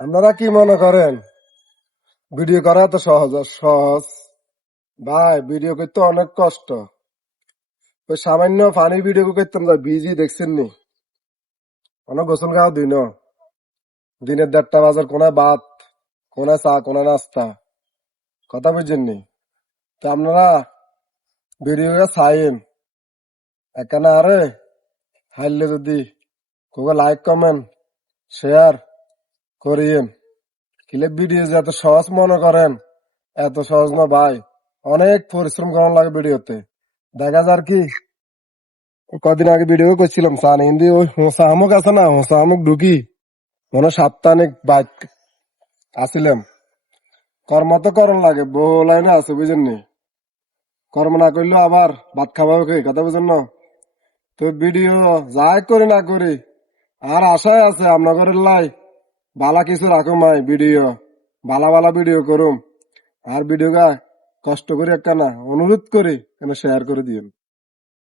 আপনারা কি মনে করেন ভিডিও করা এত সহজ? সহজ ভাই, ভিডিও করতে অনেক কষ্ট। ওই সামান্য পানির ভিডিও করতাম না, বিজি দেখছেন নি? অনেক গোসল খাওয়া দিন, দিনের 1:30 বাজার কোনায় ভাত, কোনায় চা, কোনায় নাস্তা, কথা বুঝছেন নি? তো আপনারা ভিডিও চাইেন এখানে আরে হাইলে যদি কোকে লাইক কমেন্ট শেয়ার করিয়েন। কিলে ভিডিও যে এত সহজ মনে করেন, এত সহজ না ভাই। অনেক পরিশ্রম করার লাগে ভিডিওতে। দেখা যার কি কদিন আগে ভিডিও করছিলাম সান হিন্দি, ওই হোসা আমুক আছে না, হোসা আমুক ঢুকি মনে সাপ্তাহিক বাইক আসিলাম। কর্ম তো করন লাগে, বহু লাইনে আছে বুঝেন নি? কর্ম না করলেও আবার ভাত খাওয়া কথা বুঝেন না? তো ভিডিও যাই করি না করি আর আশায় আছে আপনাদের লাই বালা কিছু রাখুম, ভিডিও বালা বালা ভিডিও করুম। আর ভিডিও গা কষ্ট করি একটা না, অনুরোধ করি কেন শেয়ার করে দিন।